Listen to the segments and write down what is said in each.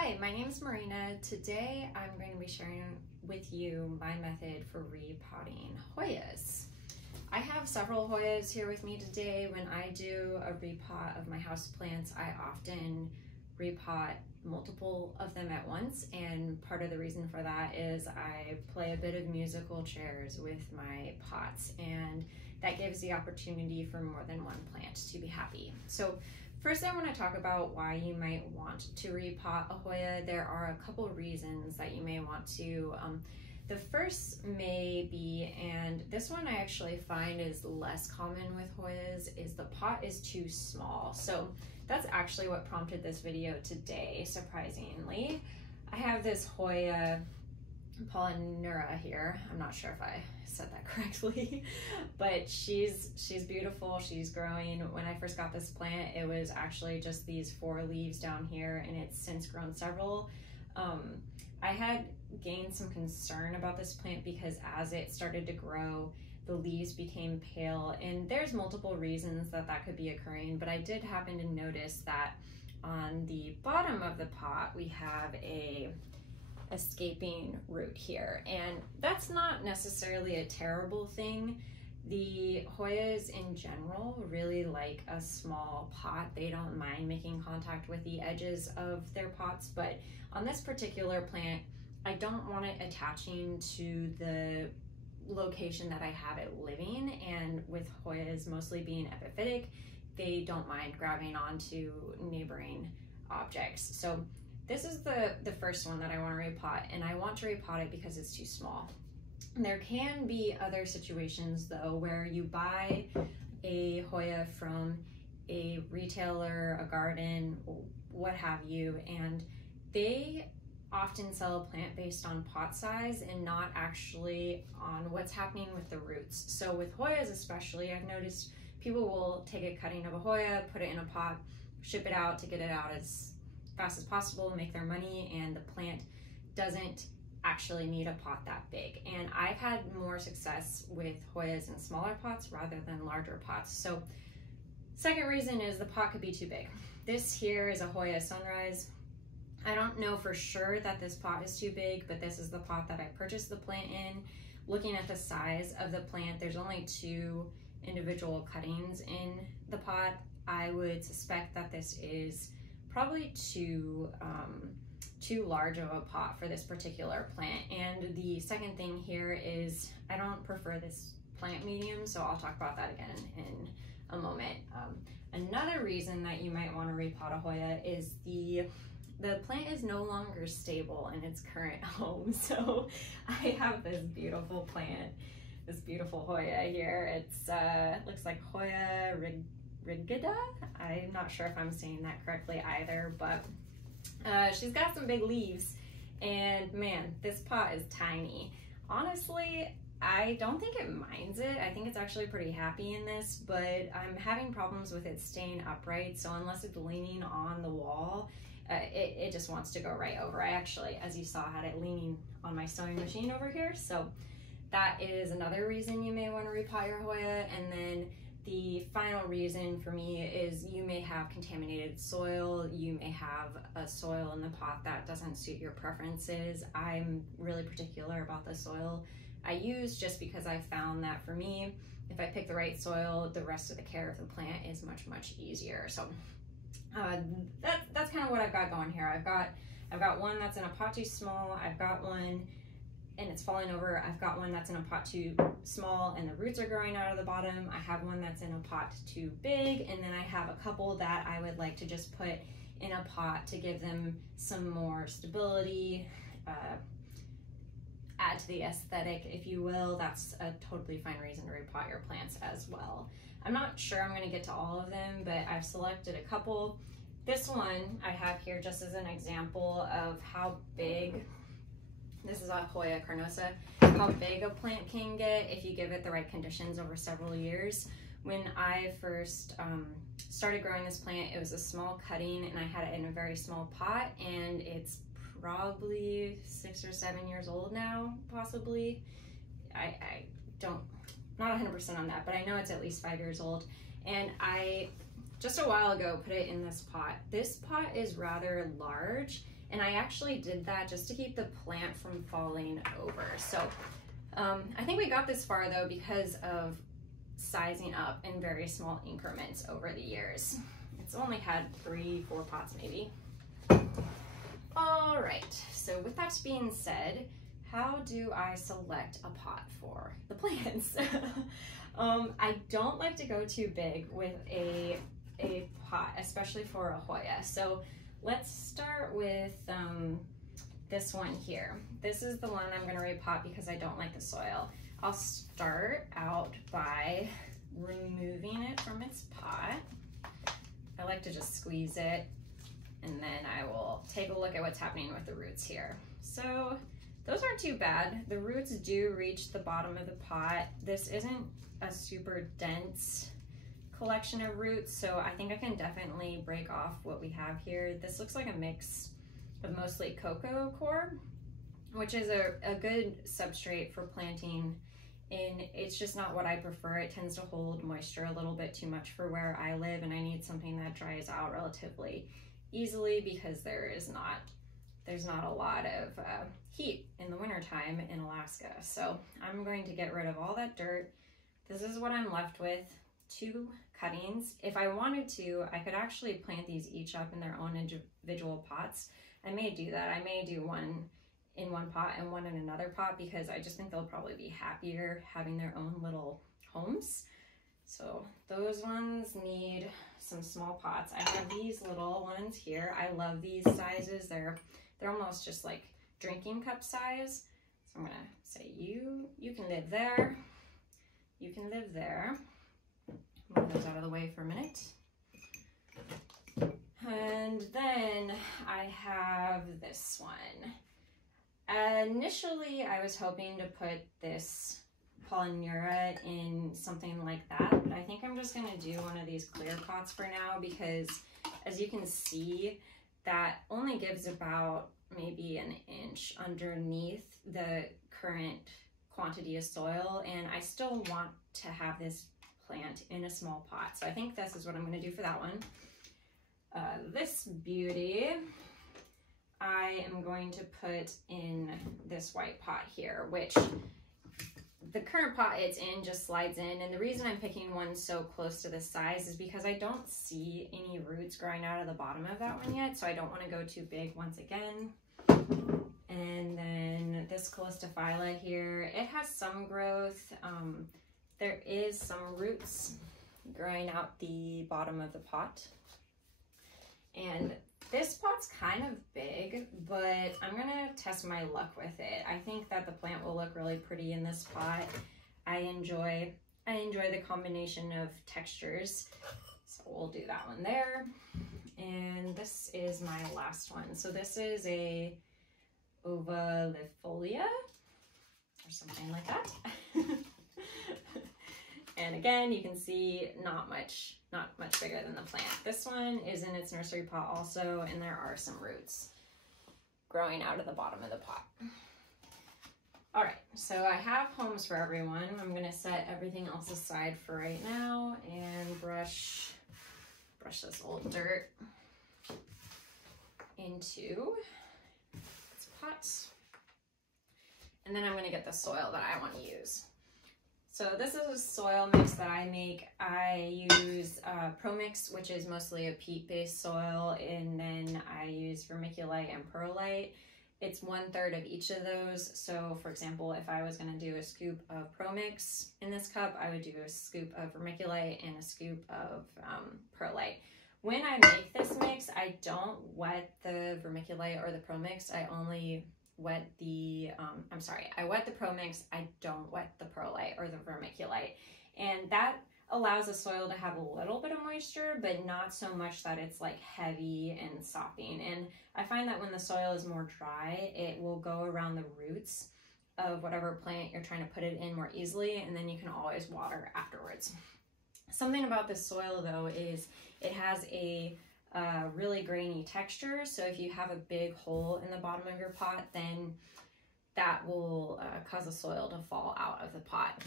Hi, my name is Marina. Today I'm going to be sharing with you my method for repotting Hoyas. I have several Hoyas here with me today. When I do a repot of my houseplants, I often repot multiple of them at once, and part of the reason for that is I play a bit of musical chairs with my pots, and that gives the opportunity for more than one plant to be happy. So first I want to talk about why you might want to repot a Hoya. There are a couple reasons that you may want to. The first may be, and this one I actually find is less common with Hoyas, is the pot is too small. So that's actually what prompted this video today, surprisingly. I have this Hoya Polynura here. I'm not sure if I said that correctly, but she's beautiful. She's growing. When I first got this plant, it was actually just these 4 leaves down here, and it's since grown several. I had gained some concern about this plant because as it started to grow, the leaves became pale, and there's multiple reasons that that could be occurring, but I did happen to notice that on the bottom of the pot we have a escaping root here, and that's not necessarily a terrible thing. The Hoyas in general really like a small pot. They don't mind making contact with the edges of their pots, but on this particular plant, I don't want it attaching to the location that I have it living, and with Hoyas mostly being epiphytic, they don't mind grabbing onto neighboring objects. So this is the first one that I want to repot, and I want to repot it because it's too small. There can be other situations though where you buy a Hoya from a retailer, a garden, what have you, and they often sell a plant based on pot size and not actually on what's happening with the roots. So with Hoyas especially, I've noticed people will take a cutting of a Hoya, put it in a pot, ship it out to get it out as fast as possible, make their money, and the plant doesn't actually need a pot that big. And I've had more success with Hoyas in smaller pots rather than larger pots. So second reason is the pot could be too big. This here is a Hoya Sunrise. I don't know for sure that this pot is too big, but this is the pot that I purchased the plant in. Looking at the size of the plant, there's only 2 individual cuttings in the pot. I would suspect that this is probably too large of a pot for this particular plant. And the second thing here is I don't prefer this plant medium, so I'll talk about that again in a moment. Another reason that you might want to repot a Hoya is the plant is no longer stable in its current home. So I have this beautiful plant, this beautiful Hoya here. It's looks like Hoya rigida. I'm not sure if I'm saying that correctly either, but she's got some big leaves, and man, this pot is tiny. Honestly, I don't think it minds it. I think it's actually pretty happy in this, but I'm having problems with it staying upright, so unless it's leaning on the wall, it just wants to go right over. I actually, as you saw, had it leaning on my sewing machine over here, so that is another reason you may want to repot your Hoya. And then the final reason for me is you may have contaminated soil, you may have a soil in the pot that doesn't suit your preferences. I'm really particular about the soil I use, just because I found that for me, if I pick the right soil, the rest of the care of the plant is much easier. So that's kind of what I've got going here. I've got one that's in a pot too small, I've got one and it's falling over, I've got one that's in a pot too small and the roots are growing out of the bottom, I have one that's in a pot too big, and then I have a couple that I would like to just put in a pot to give them some more stability, add to the aesthetic, if you will. That's a totally fine reason to repot your plants as well. I'm not sure I'm going to get to all of them, but I've selected a couple. This one I have here just as an example of how big, this is a Hoya carnosa, how big a plant can get if you give it the right conditions over several years. When I first started growing this plant, it was a small cutting and I had it in a very small pot, and it's probably 6 or 7 years old now, possibly. I don't, not 100% on that, but I know it's at least 5 years old. And I just a while ago put it in this pot. This pot is rather large, And I actually did that just to keep the plant from falling over. So I think we got this far though because of sizing up in very small increments over the years. It's only had 3-4 pots maybe. All right, so with that being said, how do I select a pot for the plants? I don't like to go too big with a pot, especially for a Hoya. So let's start with this one here. This is the one I'm gonna repot because I don't like the soil. I'll start out by removing it from its pot. I like to just squeeze it, and then I will take a look at what's happening with the roots here. So those aren't too bad. The roots do reach the bottom of the pot. This isn't a super dense collection of roots, so I think I can definitely break off what we have here. This looks like a mix of mostly cocoa coir, which is a good substrate for planting, and it's just not what I prefer. It tends to hold moisture a little bit too much for where I live, and I need something that dries out relatively easily because there's not a lot of heat in the wintertime in Alaska. So I'm going to get rid of all that dirt. This is what I'm left with, 2 cuttings. If I wanted to, I could actually plant these each up in their own individual pots. I may do that. I may do one in one pot and one in another pot because I just think they'll probably be happier having their own little homes. So those ones need some small pots. I have these little ones here. I love these sizes. They're almost just like drinking cup size. So I'm gonna say you can live there. You can live there. Move those out of the way for a minute. And then I have this one. Initially, I was hoping to put this Polyneura in something like that, but I think I'm just gonna do one of these clear pots for now because as you can see, that only gives about maybe an inch underneath the current quantity of soil, and I still want to have this plant in a small pot. So I think this is what I'm gonna do for that one. This beauty, I am going to put in this white pot here, which the current pot it's in just slides in. And the reason I'm picking one so close to this size is because I don't see any roots growing out of the bottom of that one yet. So I don't want to go too big once again. And then this Calistophylla here, it has some growth. There is some roots growing out the bottom of the pot. And this pot's kind of big, but I'm gonna test my luck with it. I think that the plant will look really pretty in this pot. I enjoy the combination of textures. So we'll do that one there. And this is my last one. So this is a Ovalifolia or something like that. And again, you can see not much bigger than the plant. This one is in its nursery pot also, and there are some roots growing out of the bottom of the pot. All right, so I have homes for everyone. I'm gonna set everything else aside for right now and brush this old dirt into its pots. And then I'm gonna get the soil that I wanna use. So this is a soil mix that I make. I use ProMix, which is mostly a peat-based soil, and then I use vermiculite and perlite. It's 1/3 of each of those. So for example, if I was gonna do a scoop of ProMix in this cup, I would do a scoop of vermiculite and a scoop of perlite. When I make this mix, I don't wet the vermiculite or the ProMix. I only wet the, I wet the ProMix, I don't wet the perlite or the vermiculite. And that allows the soil to have a little bit of moisture, but not so much that it's like heavy and sopping. And I find that when the soil is more dry, it will go around the roots of whatever plant you're trying to put it in more easily, and then you can always water afterwards. Something about this soil though is it has a really grainy texture. So if you have a big hole in the bottom of your pot, then that will cause the soil to fall out of the pot.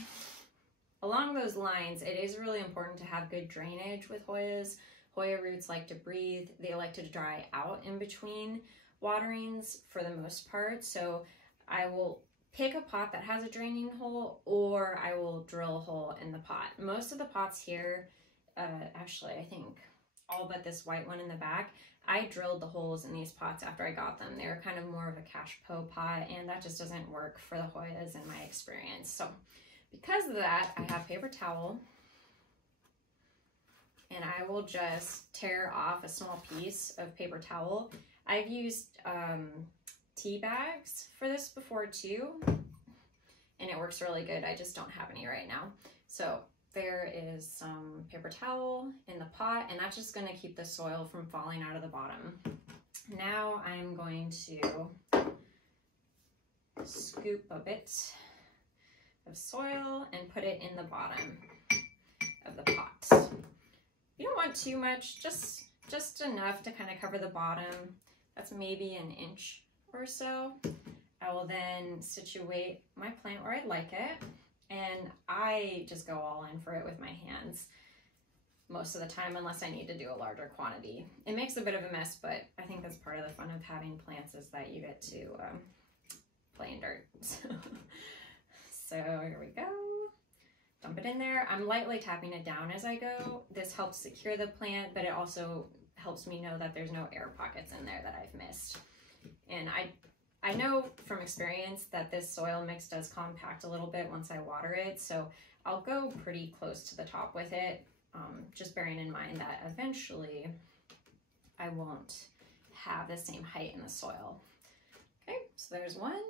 Along those lines, it is really important to have good drainage with Hoyas. Hoya roots like to breathe. They like to dry out in between waterings for the most part. So I will pick a pot that has a draining hole, or I will drill a hole in the pot. Most of the pots here, actually I think all but this white one in the back, I drilled the holes in these pots after I got them. They're kind of more of a cache pot pot, and that just doesn't work for the Hoyas in my experience. So because of that, I have paper towel, and I will just tear off a small piece of paper towel. I've used tea bags for this before too, and it works really good. I just don't have any right now. So there is some paper towel in the pot, and that's just going to keep the soil from falling out of the bottom. Now I'm going to scoop a bit of soil and put it in the bottom of the pot. You don't want too much, just enough to kind of cover the bottom. That's maybe an inch or so. I will then situate my plant where I'd like it, and I just go all in for it with my hands most of the time, unless I need to do a larger quantity. It makes a bit of a mess, but I think that's part of the fun of having plants, is that you get to play in dirt. So here we go. Dump it in there. I'm lightly tapping it down as I go. This helps secure the plant, but it also helps me know that there's no air pockets in there that I've missed. And I know from experience that this soil mix does compact a little bit once I water it, so I'll go pretty close to the top with it, just bearing in mind that eventually I won't have the same height in the soil. Okay, so there's one.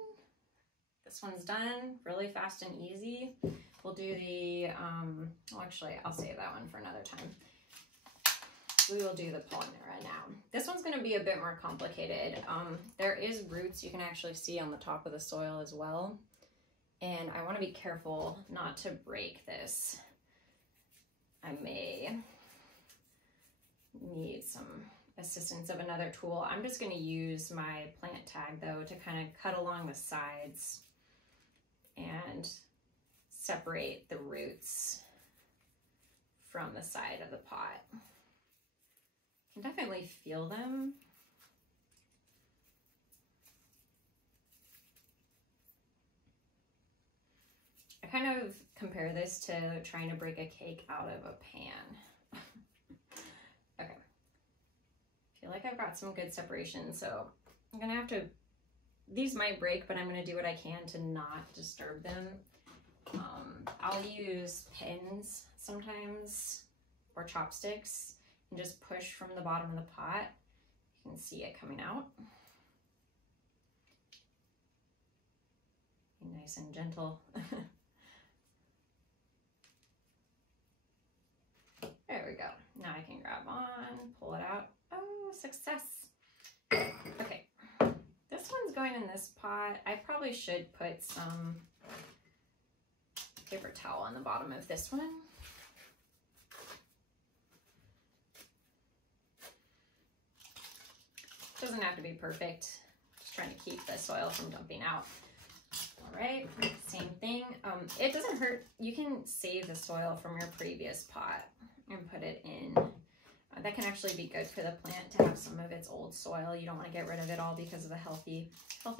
This one's done really fast and easy. We'll do the, well, actually, I'll save that one for another time. We will do the Polyneura now. This one's going to be a bit more complicated. There is roots you can actually see on the top of the soil as well. And I want to be careful not to break this. I may need some assistance of another tool. I'm just going to use my plant tag though to kind of cut along the sides and separate the roots from the side of the pot. You can definitely feel them. I kind of compare this to trying to break a cake out of a pan. Okay. I feel like I've got some good separation, so I'm gonna have to, these might break, but I'm gonna do what I can to not disturb them. I'll use pins sometimes, or chopsticks, and just push from the bottom of the pot. You can see it coming out. Nice and gentle. There we go. Now I can grab on, pull it out. Oh, success. Okay, this one's going in this pot. I probably should put some paper towel on the bottom of this one. Doesn't have to be perfect. Just trying to keep the soil from dumping out. All right, same thing. It doesn't hurt. You can save the soil from your previous pot and put it in. That can actually be good for the plant to have some of its old soil. You don't want to get rid of it all because of the healthy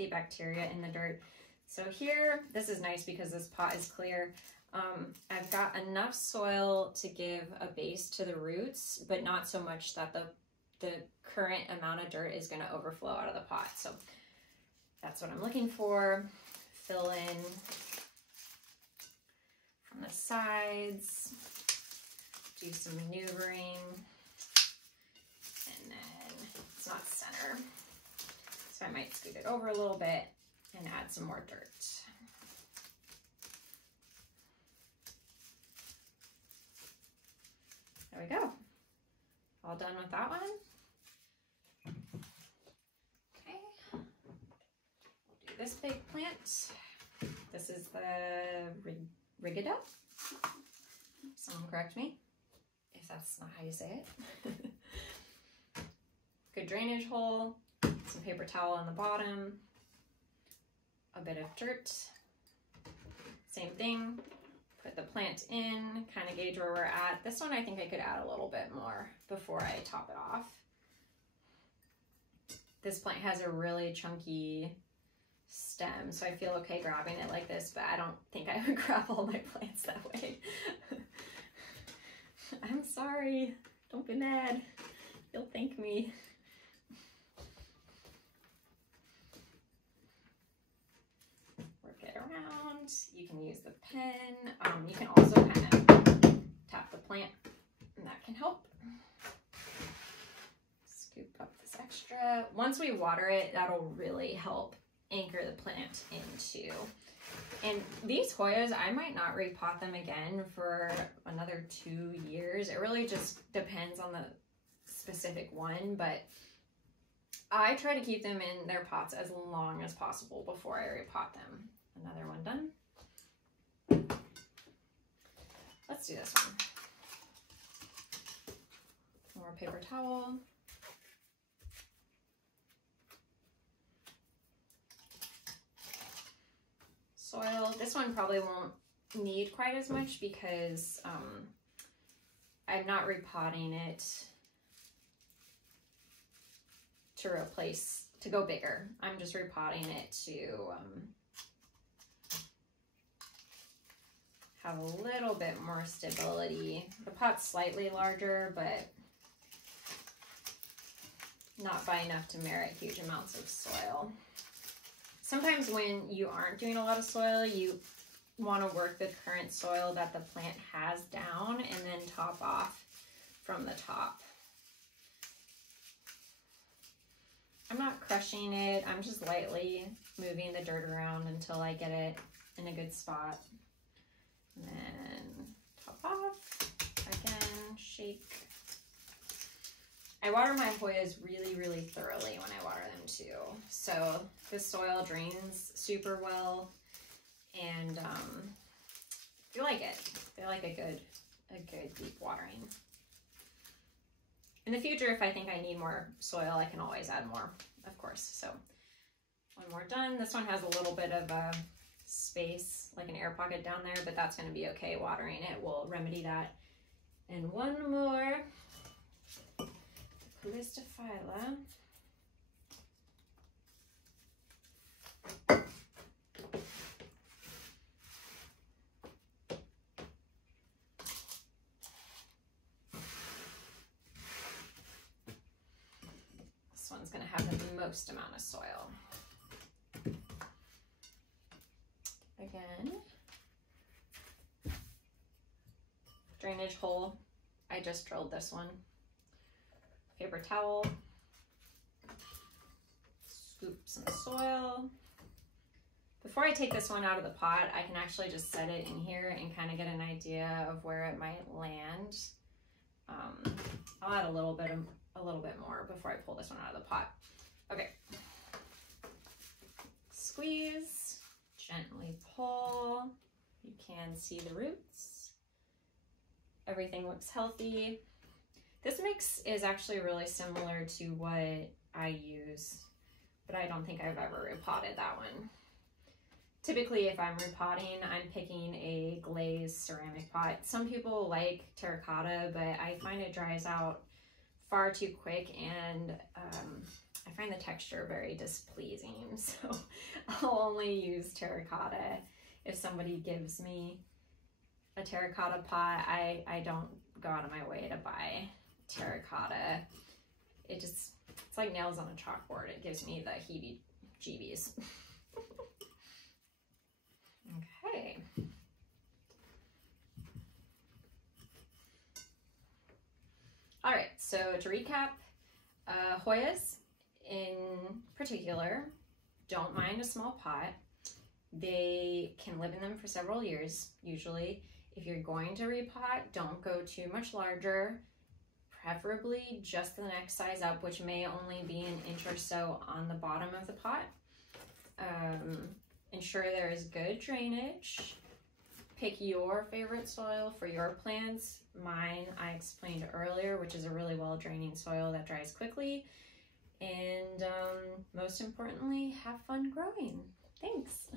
bacteria in the dirt. So here, this is nice because this pot is clear. I've got enough soil to give a base to the roots, but not so much that the current amount of dirt is going to overflow out of the pot. So that's what I'm looking for. Fill in from the sides, do some maneuvering, and then it's not center, so I might scoot it over a little bit and add some more dirt. There we go. All done with that one. Okay, we'll do this big plant. This is the Rigida. Someone correct me if that's not how you say it. Good drainage hole, some paper towel on the bottom, a bit of dirt. Same thing, put the plant in, kind of gauge where we're at. This one I think I could add a little bit more before I top it off. this plant has a really chunky stem, so I feel okay grabbing it like this, but I don't think I would grab all my plants that way. I'm sorry, don't be mad. You'll thank me. Work it around. You can use the pen. You can also kind of tap the plant, and that can help. Scoop up this extra. Once we water it, that'll really help anchor the plant into. And these Hoyas, I might not repot them again for another 2 years. It really just depends on the specific one, but I try to keep them in their pots as long as possible before I repot them. Another one done. Let's do this one. More paper towel. Soil. This one probably won't need quite as much because I'm not repotting it to go bigger. I'm just repotting it to have a little bit more stability. The pot's slightly larger, but not by enough to merit huge amounts of soil. Sometimes when you aren't doing a lot of soil, you want to work the current soil that the plant has down and then top off from the top. I'm not crushing it, I'm just lightly moving the dirt around until I get it in a good spot. And then top off, again, shake. I water my Hoyas really, really thoroughly when I water them too. So the soil drains super well, and they like it. They like a good deep watering. In the future, if I think I need more soil, I can always add more, of course. So one more done. This one has a little bit of a space, like an air pocket down there, but that's going to be okay. Watering it will remedy that. And one more. Calistophylla. This one's going to have the most amount of soil. Again, drainage hole. I just drilled this one. Paper towel, scoop some soil. Before I take this one out of the pot, I can actually just set it in here and kind of get an idea of where it might land. I'll add a little bit more before I pull this one out of the pot. Okay. Squeeze, gently pull. You can see the roots. Everything looks healthy. This mix is actually really similar to what I use, but I don't think I've ever repotted that one. Typically, if I'm repotting, I'm picking a glazed ceramic pot. Some people like terracotta, but I find it dries out far too quick, and I find the texture very displeasing. So I'll only use terracotta if somebody gives me a terracotta pot. I don't go out of my way to buy terracotta. It's like nails on a chalkboard. It gives me the heebie-jeebies. Okay. All right, so to recap, Hoyas in particular don't mind a small pot. They can live in them for several years, usually. If you're going to repot, don't go too much larger. Preferably just the next size up, which may only be an inch or so on the bottom of the pot. Ensure there is good drainage. Pick your favorite soil for your plants. Mine, I explained earlier, which is a really well-draining soil that dries quickly. And most importantly, have fun growing. Thanks.